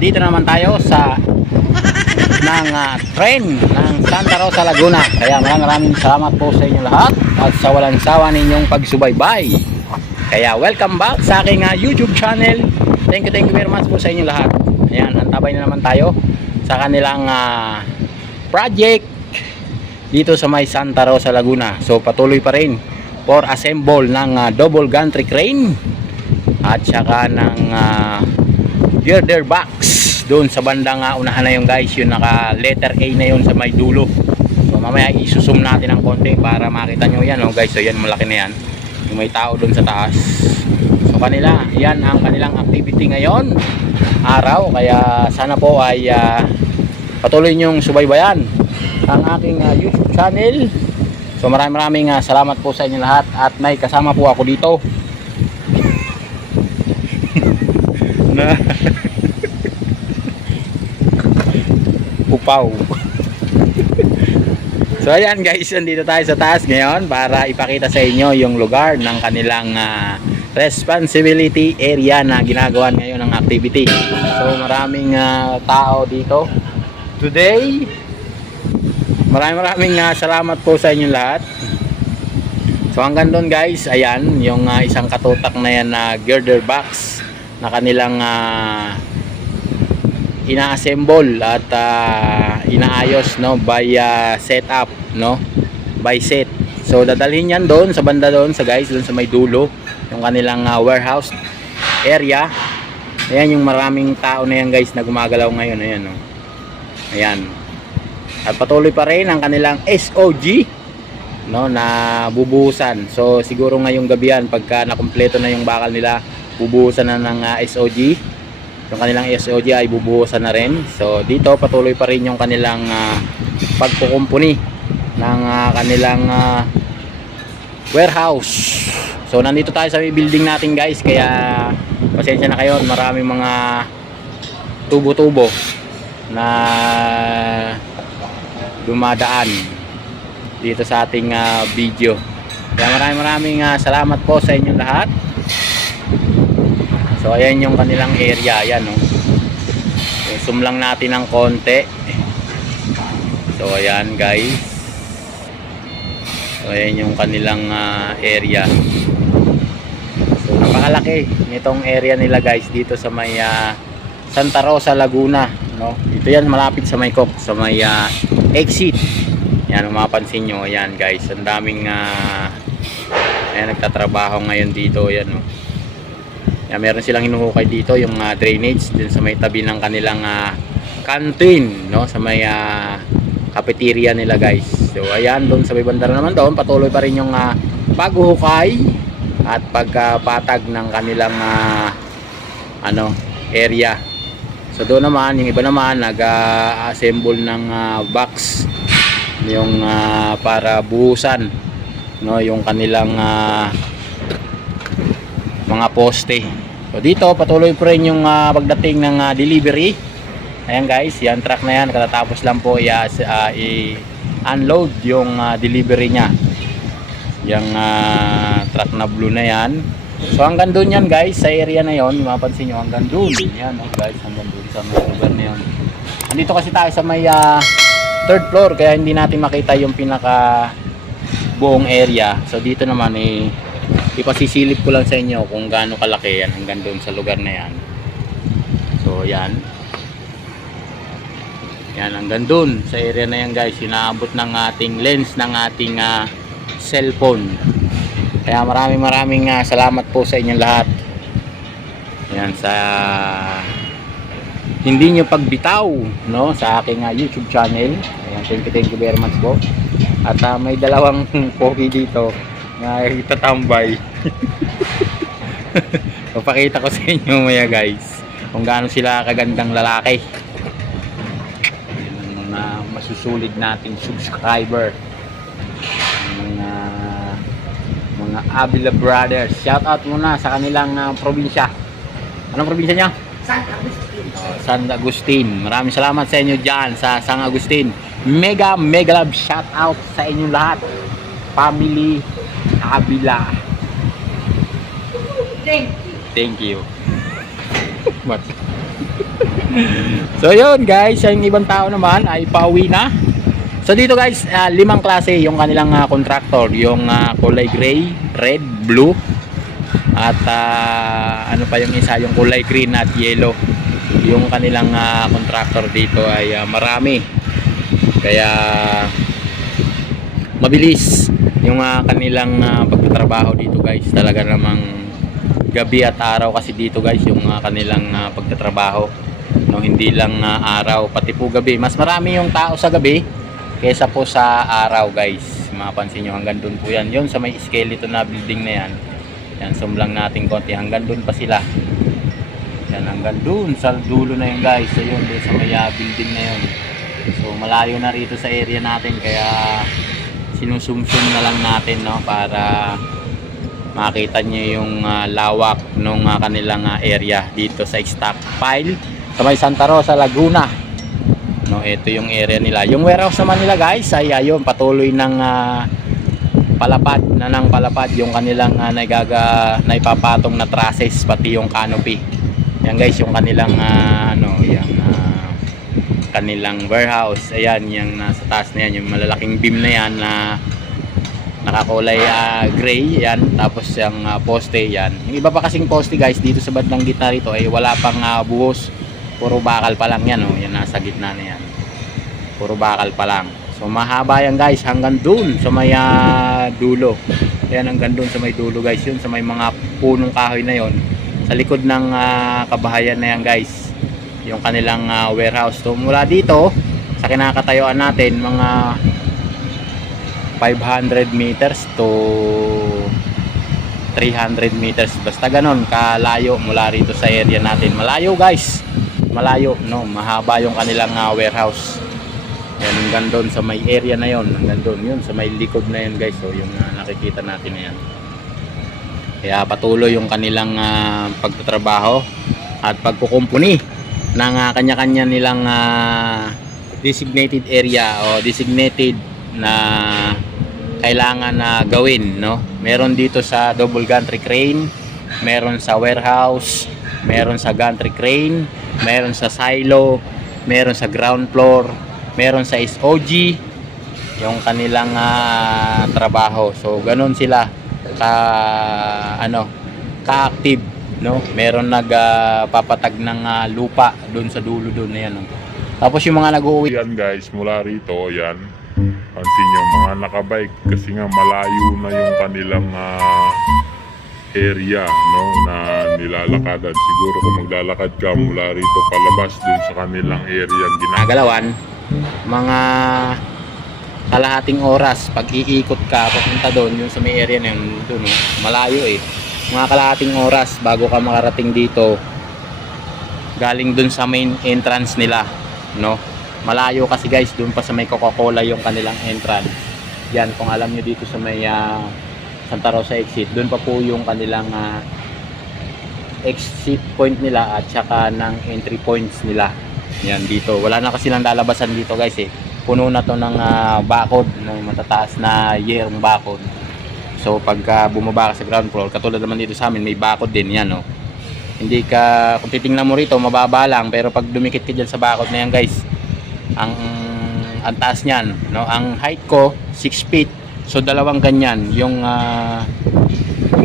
nandito naman tayo sa train ng Santa Rosa, Laguna. Kaya maraming salamat po sa inyo lahat at sa walang sawa ninyong pagsubaybay. Kaya welcome back sa aking YouTube channel. Thank you very much po sa inyo lahat. Ayan, antabay na naman tayo sa kanilang project dito sa may Santa Rosa, Laguna. So patuloy pa rin for assemble ng double gantry crane at saka ng girder box doon sa bandang unahan na yung guys, yung naka letter A na yun sa may dulo. So mamaya isusum natin ng konti para makita nyo yan, oh guys. So yan, malaki na yan, yung may tao doon sa taas. So kanila, yan ang kanilang activity ngayon araw. Kaya sana po ay patuloy nyong subaybayan ang aking YouTube channel. So maraming salamat po sa inyo lahat. At may kasama po ako dito na upaw. So ayan guys, nandito tayo sa taas ngayon para ipakita sa inyo yung lugar ng kanilang responsibility area na ginagawa ngayon ng activity. So maraming tao dito today. Maraming salamat po sa inyo lahat. So hanggang doon guys, ayan yung isang katutak na yan na girder box na kanilang ina-assemble at inaayos, no, by setup, no, by set. So dadalhin yan doon sa banda doon sa guys, doon sa may dulo, yung kanilang warehouse area. Ayan yung maraming tao na yan guys na gumagalaw ngayon. Ayan, no. Ayan. At patuloy pa rin ang kanilang SOG, no, na bubuhusan. So siguro ngayong gabi yan, pagka nakumpleto na yung bakal nila, bubuhusan na ng SOG. Yung kanilang SOG ay bubuhusan na rin. So dito patuloy pa rin yung kanilang pagkukumpuni ng kanilang warehouse. So nandito tayo sa building natin guys, kaya pasensya na kayo, maraming mga tubo-tubo na dumadaan dito sa ating video. Kaya maraming salamat po sa inyo lahat. So ayan yung kanilang area, ayan, no. Zoom lang natin ng konti. So ayan guys. So ayan yung kanilang area. So napakalaki nitong area nila guys dito sa may Santa Rosa, Laguna, no. Dito yan malapit sa may sa may exit. Yan, mapapansin nyo, ayan guys, ang daming ayan, nagtatrabaho ngayon dito, ayan, no. Yan, meron silang hinuhukay dito yung drainage din sa may tabi ng kanilang canteen, no, sa may cafeteria nila guys. So ayan, doon sa may bandara naman doon patuloy pa rin yung paghuhukay at pagpatag ng kanilang area. So doon naman yung iba naman nag-assemble ng box yung para buhusan, no, yung kanilang mga poste. So dito patuloy pa rin yung pagdating ng delivery. Ayan guys, yan truck na yan, katatapos lang po i-unload yung delivery nya, yung truck na blue na yan. So hanggang doon yan guys, sa area na yon, mapansin nyo hanggang doon yan, no, guys, hanggang doon sa may lugar na yon. Andito kasi tayo sa may third floor, kaya hindi natin makita yung pinaka buong area. So dito naman ipasisilip ko lang sa inyo kung gaano kalaki yan hanggang doon sa lugar na yan. So yan, yan hanggang doon sa area na yan guys, inaabot ng ating lens ng ating cellphone. Kaya maraming salamat po sa inyong lahat. Yan, sa hindi nyo pagbitaw, no, sa aking YouTube channel. Ayan, thank you very much po. At may dalawang pogi dito na itatambay. Papakita ko sa inyo maya guys kung gaano sila kagandang lalaki, yung mga masusulit nating subscriber, mga Abila Brothers. Shout out muna sa kanilang probinsya. Anong probinsya niya? San Agustin. San Agustin. Maraming salamat sa inyo dyan sa San Agustin. Mega love shout out sa inyo lahat, family Abila. Thank you. What? So yun guys, yung ibang tao naman ay pauwi na. So dito guys, 5 klase yung kanilang contractor, yung kulay gray, red, blue, at ano pa yung isa, yung kulay green at yellow. Yung kanilang contractor dito ay marami, kaya mabilis yung kanilang pagtatrabaho dito guys. Talaga namang gabi at araw kasi dito guys yung kanilang pagtatrabaho, no, hindi lang araw, pati po gabi. Mas marami yung tao sa gabi kesa po sa araw guys. Mapansin nyo, hanggang dun po yan, yun sa may skeleton na building na yan. Yan, zoom lang natin konti, hanggang dun pa sila. Yan, hanggang dun sa dulo na yun guys. So yun, dun sa may building na yun. So malayo na rito sa area natin, kaya sinusumsum na lang natin, no, para makita nyo yung lawak ng kanilang area dito sa stockpile sa may Santa Rosa, Laguna, no. Ito yung area nila. Yung warehouse naman nila guys ay ayun, patuloy ng palapad yung kanilang naipapatong na trusses, pati yung canopy. Yan guys yung kanilang yung kanilang warehouse. Ayan, yung nasa taas na yan, yung malalaking beam na yan na nakakulay gray. Yan, tapos yung poste yan. Yung iba pa kasing poste guys dito sa bandang gitna rito ay wala pang buhos, puro bakal pa lang yan, oh. Yan nasa gitna na yan, puro bakal pa lang. So mahaba yan guys hanggang dun sa may dulo. Ayan, hanggang dun sa may dulo guys, yun sa may mga punong kahoy na yon, sa likod ng kabahayan na yan guys, yung kanilang warehouse. So mula dito sa kinakatayuan natin, mga 500 meters to 300 meters, basta ganon kalayo mula rito sa area natin. Malayo guys, malayo, no, mahaba yung kanilang warehouse. Yan, hanggang doon sa may area na yon, hanggang doon yun sa may likod na yun guys. So yung nakikita natin na yan. Kaya patuloy yung kanilang pagtatrabaho at pagkukumpuni ng kanya-kanya nilang designated area o designated na kailangan na gawin, no. Meron dito sa double gantry crane, meron sa warehouse, meron sa gantry crane, meron sa silo, meron sa ground floor, meron sa SOG yung kanilang trabaho. So ganun sila ka-active, no. Meron nagpapatag ng lupa doon sa dulo doon na yan, no? Tapos yung mga nag-uwi yan guys, mula rito, yan, pansin nyo, mga nakabike, kasi nga malayo na yung kanilang area, no, na nilalakadan. Siguro kung maglalakad ka mula rito palabas dun sa kanilang area ginagalawan, mga kalahating oras pag iikot ka papunta doon, yung sa may area na yun, doon, no? Malayo mga kalahating oras bago ka makarating dito galing doon sa main entrance nila, no. Malayo kasi guys, doon pa sa may Coca-Cola yung kanilang entrance. Yan, kung alam nyo dito sa may Santa Rosa exit, doon pa po yung kanilang exit point nila at saka ng entry points nila. Yan, dito wala na kasi lang lalabasan dito guys, puno na to ng bakod, ng matataas na yerong bakod. So pagka bumaba ka sa ground floor, katulad naman dito sa amin, may bakod din yan, no. Hindi ka, kung titingnan mo rito mababa lang, pero pag dumikit ka dyan sa bakod na yan guys, ang taas niyan, no. Ang height ko 6 feet, so dalawang ganyan yung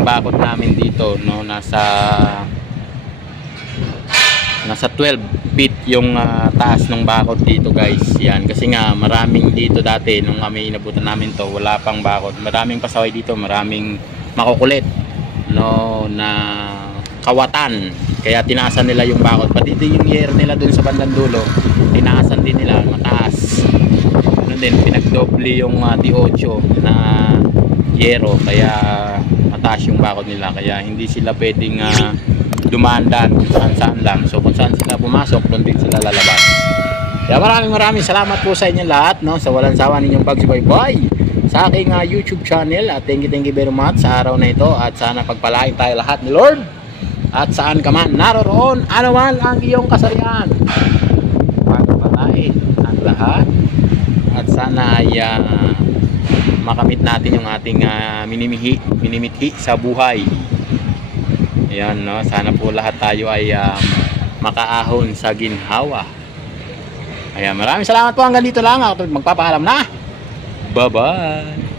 bakod namin dito, no. Nasa 12 feet yung taas ng bakod dito guys. Yan, kasi nga maraming dito dati nung kami inabutan namin to, wala pang bakod, maraming pasaway dito, maraming makukulit, no, na kawatan, kaya tinaasan nila yung bakod. Pati din yung year nila dun sa bandang dulo, tinaasan din nila mataas, ano din, pinagdoble yung D8 na yero, kaya mataas yung bakod nila, kaya hindi sila pwedeng dumandan kung saan lang. So kung saan sila pumasok, doon din sila lalabas. Kaya maraming salamat po sa inyo lahat, no, sa walang sawa ninyong pagsubaybay sa aking YouTube channel. At thank you very much sa araw na ito, at sana pagpalain tayo lahat ni Lord, at saan ka man naroroon, anuman ang iyong kasarian, pagpalain ang lahat, at sana ay makamit natin yung ating minimithi sa buhay. Ayan, no, sana po lahat tayo ay makaahon sa ginhawa. Kaya maraming salamat po, hanggang dito lang ako magpapaalam na. Bye-bye.